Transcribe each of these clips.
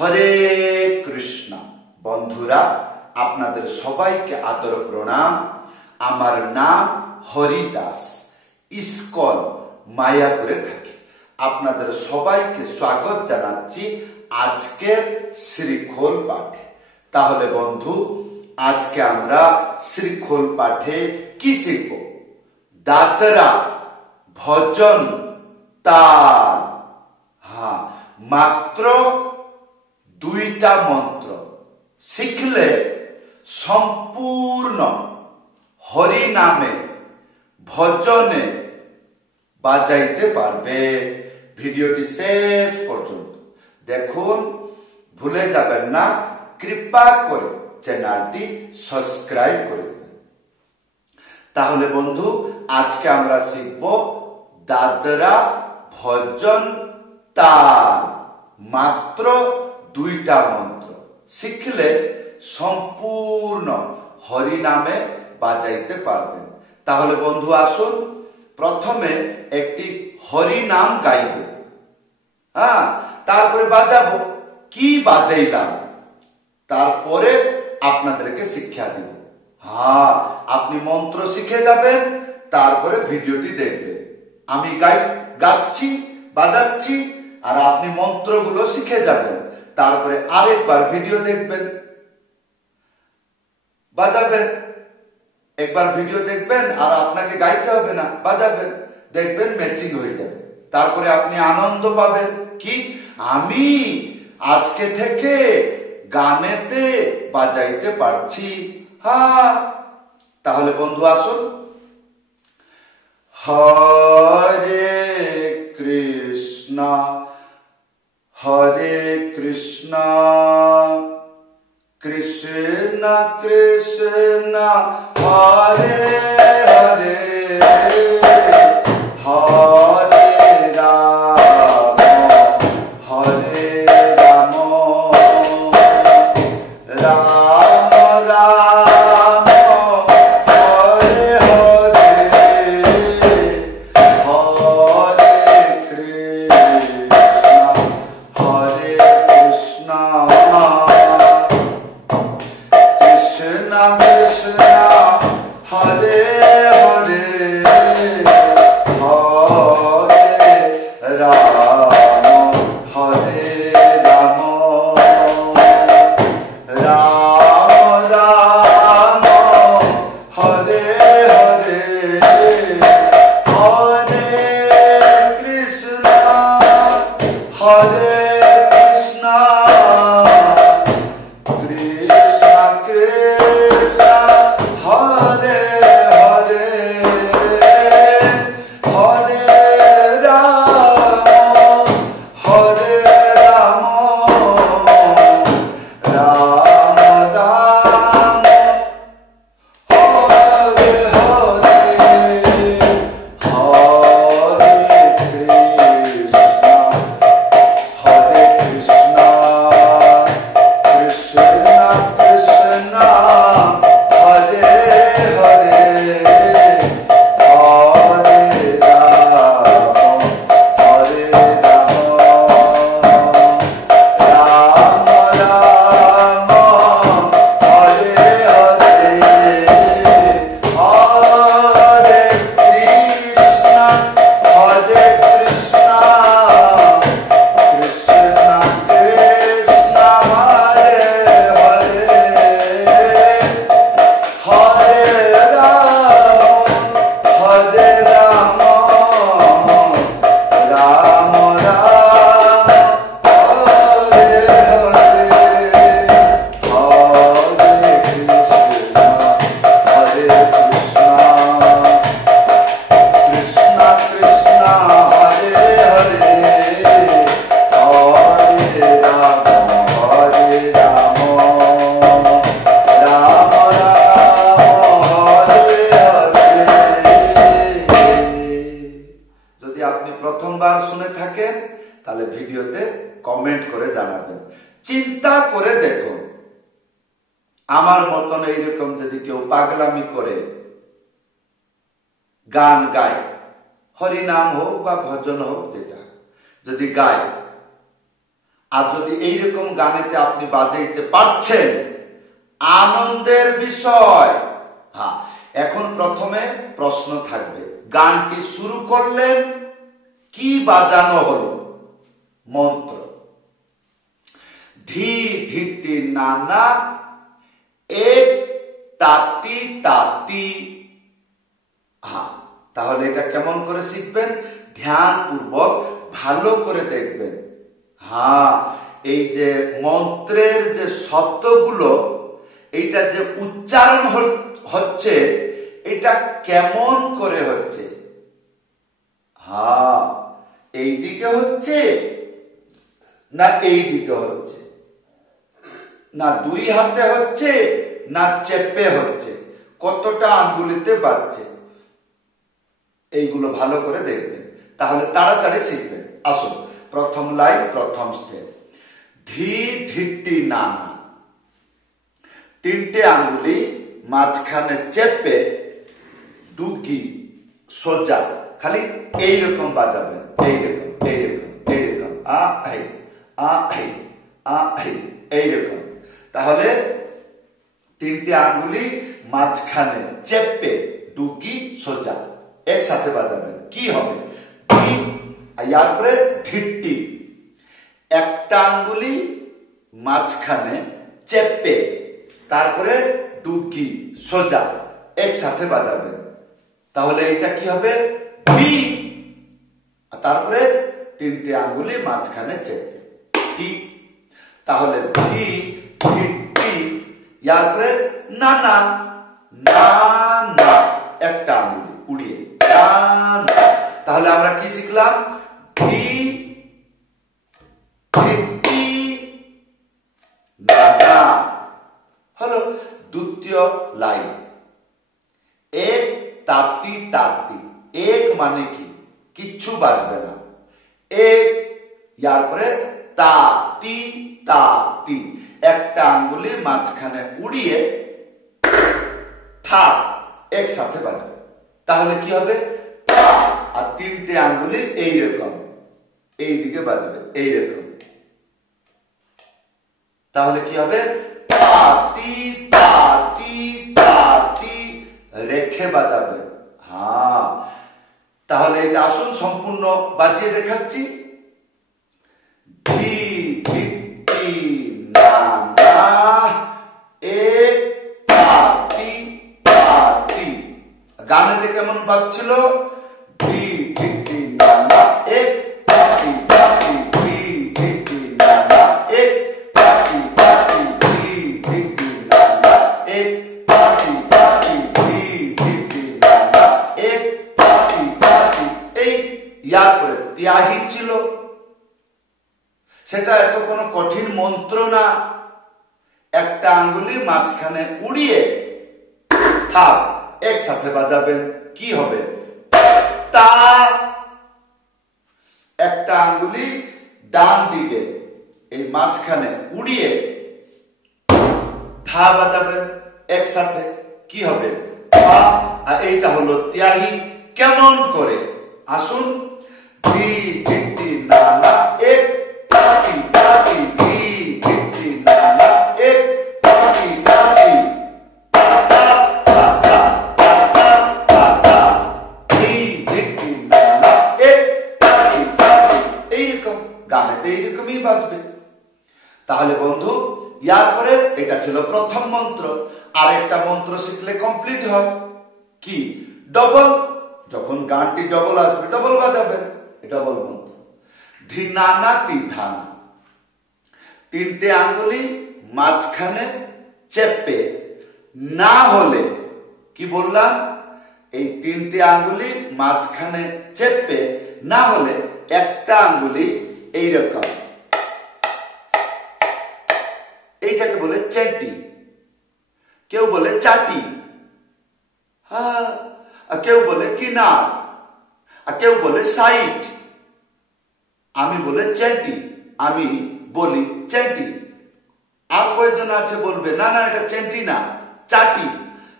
হরে কৃষ্ণ। বন্ধুরা, আপনাদের সবাইকে আদর প্রণাম। আমার নাম হরিদাস, ইস্কন মায়াপুরে থাকি। আপনাদের সবাইকে স্বাগত জানাচ্ছি আজকের শ্রীখোল পাঠে। তাহলে বন্ধু, আজকে আমরা শ্রীখোল পাঠে কি শিখব? দাদরা, ভজন, তাল। মাত্র 2টা মন্ত্র শিখলে সম্পূর্ণ হরি নামে ভজনে বাজাইতে পারবে। ভিডিওটি শেষ পর্যন্ত দেখুন, ভুলে যাবেন না। কৃপা করে চ্যানেলটি সাবস্ক্রাইব করে দেবেন। তাহলে বন্ধু, আজকে আমরা শিখব দাদরা, ভজন, তাল। মাত্র 2টা মন্ত্র শিখলে সম্পূর্ণ হরি নামে বাজাইতে পারবেন। তাহলে বন্ধু আসুন, প্রথমে একটি হরি নাম গাইব, তারপরে বাজাবো। কি বাজাইলাম তারপরে আপনাদেরকে শিক্ষা দিব। আপনি মন্ত্র শিখে যাবেন, তারপরে ভিডিওটি দেখবেন। আমি গাচ্ছি, বাজাচ্ছি, আর আপনি মন্ত্রগুলো শিখে যাবেন। তারপরে আরেকবার ভিডিও দেখবেন, বাজাবেন। একবার ভিডিও দেখবেন আর আপনাকে গাইতে হবে না, বাজাবেন, দেখবেন ম্যাচিং হয়ে যাবে। তারপরে আপনি আনন্দ পাবেন। কি আমি আজকে থেকে গানেতে বাজাইতে পারছি। তাহলে বন্ধু আসুন। হরে কৃষ্ণ হরে কৃষ্ণ কৃষ্ণ কৃষ্ণ হরে হরে হরে রাম হরে রাম রাম রাম হরে হরে হরে কৃষ্ণ হরে কৃষ্ণ কৃষ্ণ কৃষ্ণ হরে হরে হরে রাম হরে রাম রাম রাম হরে হরে হরে কৃষ্ণ হরে কৃষ্ণ কৃষ্ণ কৃষ্ণ হরে হরে হরে রাম হরে রাম রাম রাম হরে হরে হরে কৃষ্ণ হরে কৃষ্ণ কৃষ্ণ কৃষ্ণ হরে হরে হরে রাম হরে রাম রাম রাম হরে হরে হরে কৃষ্ণ হরে কৃষ্ণ কৃষ্ণ কৃষ্ণ হরে হরে হরে রাম হরে রাম রাম রাম হরে হরে হরে কৃষ্ণ হরে কৃষ্ণ কৃষ্ণ কৃষ্ণ হরে হরে হরে রাম হরে রাম রাম রাম হরে হরে। যদি আপনি প্রথমবার শুনে থাকেন তাহলে ভিডিওতে কমেন্ট করে জানাবেন। চিন্তা করে দেখুন, আমার মতন এইরকম যদি কেউ পাগলামি করে গান গায়, হরিনাম হোক বা ভজন হোক, যেটা যদি গায় আর যদি এইরকম গানেতে আপনি বাজাইতে পারছেন, আনন্দের বিষয়। হ্যাঁ, এখন প্রথমে প্রশ্ন থাকবে, গানটি শুরু করলেন, কি বাজানো হলো? মন্ত্র। ধি ধিটি নানা এক তাতি তাতি। হ্যাঁ, তাহলে এটা কেমন করে শিখবেন? ধ্যান পূর্বক ভালো করে দেখবেন। হ্যাঁ, এই যে মন্ত্রের যে শব্দগুলো, এইটা যে উচ্চারণ হচ্ছে, এটা কেমন করে হচ্ছে? হ্যাঁ, এই দিকে হচ্ছে না এই দিকে হচ্ছে, না দুই হাতে হচ্ছে না চেপে হচ্ছে, কতটা আঙ্গুলিতে বাজছে, এইগুলো ভালো করে দেখবেন, তাহলে তাড়াতাড়ি শিখবেন। আসুন, প্রথম লাইন, প্রথম স্টেপ। ধি ধিটি নানা, তিনটে আঙ্গুলি মাঝখানে চেপে ডুগি সোজা, খালি এইরকম বাজাবেন, এইরকম এইরকম এইরকম, এইরকম। তাহলে তিনটে আঙ্গুলি মাঝখানে চেপে ডুগি সোজা একসাথে বাজাবেন। কি হবে? ধি, ইয়ার পরে ধিটি, একটা আঙ্গুলি মাঝখানে চেপে, তারপরে ডুগি সোজা একসাথে বাজাবেন। তাহলে এটা কি হবে? ধি, তারপরে তিনটে আঙ্গুলি মাঝখানে চেপে টি। তাহলে ধি ধিটি, ইয়ার পরে নানা, না না, একটা আঙ্গুলি উড়িয়ে না। তাহলে আমরা কি শিখলাম? ধি ধিটি নানা হলো দ্বিতীয় লাইন। এক তাতি তাতি, এক মানে কি? কিচ্ছু বাজবে না। এক, ইয়ার পরে তাতি তাতি, একটা আঙ্গুলি মাঝখানে উড়িয়ে থা একসাথে বাজবে। তাহলে কি হবে? থা, আর তিনটে আঙ্গুলি এইরকম এইদিকে বাজবে, এইরকম। তাহলে কি হবে? তাতি তাতি তাতি, রেখে বাজাবে। হ্যাঁ, তাহলে এটা আসুন সম্পূর্ণ বাজিয়ে দেখাচ্ছি। ধি ধিটি নানা এক তাতি তাতি। গানেতে কেমন বাজছিল? ধি ধিটি নানা এক তাতি তাতি, ধি ধিটি নানা এক তাতি তাতি, ধি ধিটি নানা এক তাতি তাতি, ধি ধিটি নানা এক তাতি তাতি। এই ইয়ার পরে ত্যাহি ছিল, সেটা এত কোনো কঠিন মন্ত্র না। একটা আঙ্গুলি মাঝখানে উড়িয়ে থাক একসাথে বাজাবেন। কি হবে? তা, একটা আঙ্গুলি ডান দিকে এই মাঝখানে উড়িয়ে ধা বাজাবেন একসাথে। কি হবে? ধা, আর এইটা হলো ত্যাহি। কেমন করে? আসুন, ধি ধিটি নানা এক তাতি তাতি, ধি ধিটি নানা এক তাতি তাতি, তা তা তা তা তা তা, ধি ধিটি নানা এক তাতি তাতি। এইরকম গানেতে এইরকমই বাজবে। তাহলে বন্ধু, ইয়ার পরে এটা ছিল প্রথম মন্ত্র। আর একটা মন্ত্র শিখলে কমপ্লিট হয়। কি? ডবল। যখন গানটি ডবল আসবে, ডবল বাজাবেন, ডবল মন্ত্র। ধি নানা তি ধানা, তিনটে আঙ্গুলি মাঝখানে চেপে, না হলে কি বললাম? এই তিনটে আঙ্গুলি মাঝখানে চেপে, না হলে একটা আঙ্গুলি এইরকম, এইটাকে বলে চেটি, কেউ বলে চাটি, হ্যাঁ, আর কেউ বলে কিনার, আর কেউ বলে সাইড। আমি বলে চেটি, আমি বলি চেটি। আর কয়েকজন আছে বলবে না না, এটা চেটি না, চাটি।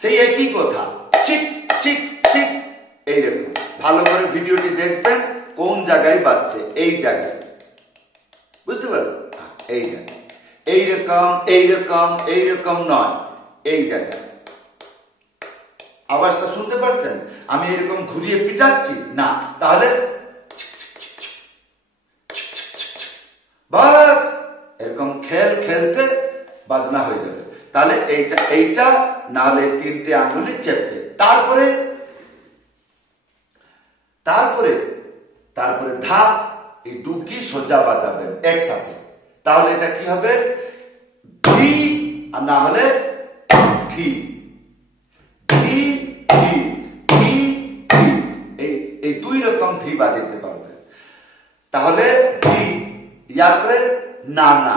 সেই একই কথা, চিক চিক চিক, এইরকম। ভালো করে ভিডিওটি দেখবেন, কোন জায়গায় বাজছে, এই জায়গায়, বুঝতে পারলেন? এই জায়গায়, এইরকম এইরকম এইরকম নয়, এই জায়গায়। আওয়াজটা শুনতে পাচ্ছেন? আমি এরকম ঘুরিয়ে পিটাচ্ছি না, তাহলে বাস এরকম খেল খেলতে বাজনা হয়ে যাবে। তাহলে এইটা এইটা না হলে 3টে আঙ্গুলি চেপে, তারপরে তারপরে তারপরে ধা, এই ডুবকি সোজা বাজাবেন একসাথে। তাহলে এটা কি হবে? ধি, আর না হলে ধি, ধি ধি ধি ধি, এই 2 রকম ধি বাজাতে পারবে। তাহলে ধি, ইয়ারপরে না না,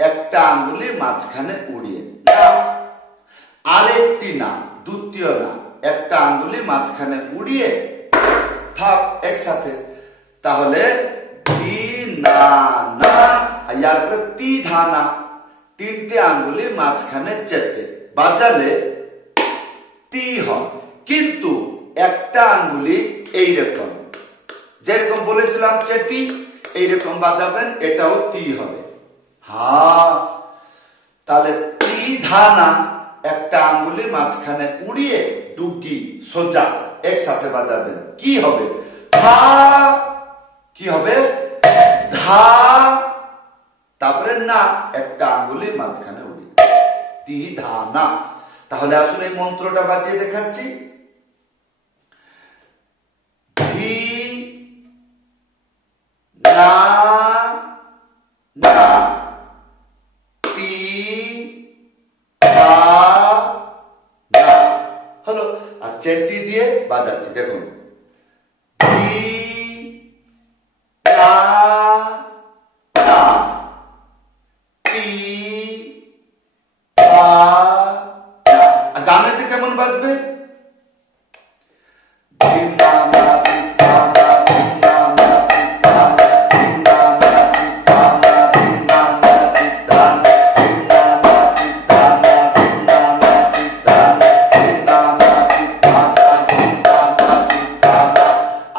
একটা আঙ্গুলি মাঝখানে উড়িয়ে না, আরেকটি না, দ্বিতীয় না, একটা আঙ্গুলি মাঝখানে উড়িয়ে থাক একসাথে। তাহলে ধি না না, ইয়ারপরে তি ধা না, 3টে আঙ্গুলি মাঝখানে চেপে বাজালে তি হয়। কিন্তু একটা আঙ্গুলি এইরকম, যেরকম বলেছিলাম চেটি, এইরকম বাজাবেন, এটাও তি হবে। হ্যাঁ, তাহলে তি ধা না, একটা আঙ্গুলি মাঝখানে উড়িয়ে ডুগি সোজা একসাথে বাজাবেন, কি হবে? ধা, কি হবে? ধা, তারপরে না, একটা আঙ্গুলি মাঝখানে উড়িয়ে তি ধা না। তাহলে আসলে এই মন্ত্রটা বাজিয়ে দেখাচ্ছি। ধি না না, তি ধা না, হলো। আর চেটি দিয়ে বাজাচ্ছি, দেখুন। ধি না না, তি ধা না। গানেতে কেমন বাজবে?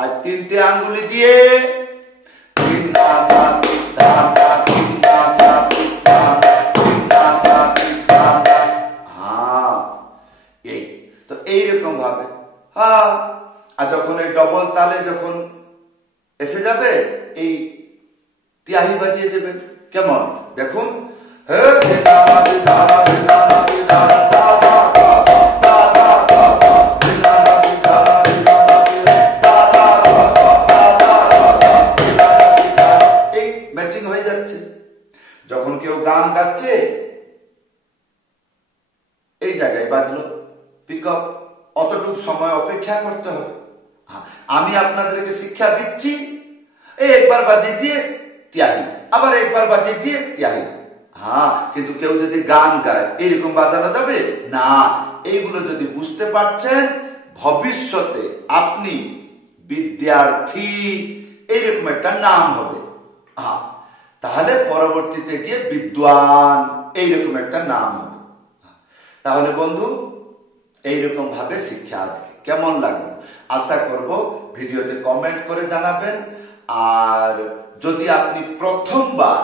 আর 3টে আঙ্গুলি দিয়ে এইরকম ভাবে। হ্যাঁ, আর যখন এই ডবল তালে যখন এসে যাবে, এই তিয়াহি বাজিয়ে দেবেন। কেমন দেখুন? এই ম্যাচিং হয়ে যাচ্ছে। যখন কেউ গান গাচ্ছে, এই জায়গায় বাজলো পিকআপ, অতটুকু সময় অপেক্ষা করতে হবে। আমি আপনাদেরকে শিক্ষা দিচ্ছি, একবার বাজিয়ে দিয়ে তিয়াহি, আবার একবার বাজিয়ে দিয়ে তিয়াহি। হ্যাঁ, কিন্তু কেউ যদি গান গায় এইরকম বাজানো যাবে না। এইগুলো যদি বুঝতে পারছেন, ভবিষ্যতে আপনি বিদ্যার্থী এইরকম একটা নাম হবে। হ্যাঁ, তাহলে পরবর্তীতে গিয়ে বিদ্বান এইরকম একটা নাম হবে। তাহলে বন্ধু, এইরকম ভাবে শিক্ষা আজকে কেমন লাগলো আশা করব ভিডিওতে কমেন্ট করে জানাবেন। আর যদি আপনি প্রথমবার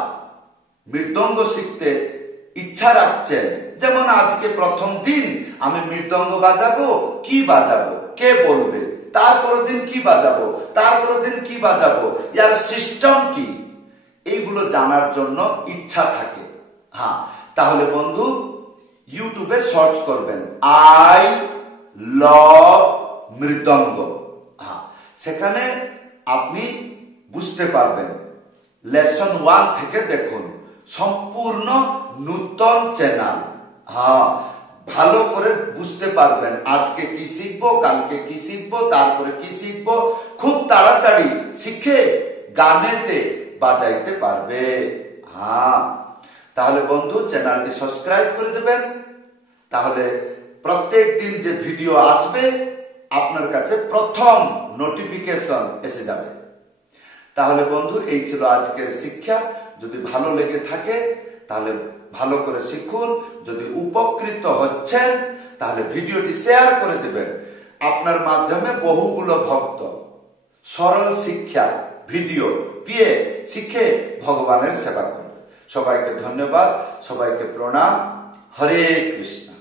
মৃদঙ্গ শিখতে ইচ্ছা রাখছেন, যেমন আজকে প্রথম দিন আমি মৃদঙ্গ বাজাবো, কি বাজাবো কে বলবে, তারপর দিন কি বাজাবো, তারপর দিন কি বাজাবো, ইয়ার সিস্টেম কি, এইগুলো জানার জন্য ইচ্ছা থাকে। হ্যাঁ, তাহলে বন্ধু ইউটিউবে সার্চ করবেন আই লাভ মৃদঙ্গ। হ্যাঁ, সেখানে আপনি বুঝতে পারবেন। লেসন 1 থেকে দেখুন, সম্পূর্ণ নূতন চ্যানেল। হ্যাঁ, ভালো করে বুঝতে পারবেন আজকে কি শিখবো, কালকে কি শিখবো, তারপরে কি শিখবো। খুব তাড়াতাড়ি শিখে গানেতে বাজাইতে পারবে। হ্যাঁ, তাহলে বন্ধু চ্যানেলটি সাবস্ক্রাইব করে দেবেন। তাহলে প্রত্যেক দিন যে ভিডিও আসবে আপনার কাছে প্রথম নোটিফিকেশন এসে যাবে। তাহলে বন্ধু, এই ছিল আজকের শিক্ষা। যদি ভালো লেগে থাকে তাহলে ভালো করে শিখুন। যদি উপকৃত হচ্ছেন তাহলে ভিডিওটি শেয়ার করে দেবেন। আপনার মাধ্যমে বহুগুলো ভক্ত সরল শিক্ষা ভিডিও পেয়ে শিখে ভগবানের সেবা করবে। সবাইকে ধন্যবাদ, সবাইকে প্রণাম। হরে কৃষ্ণ।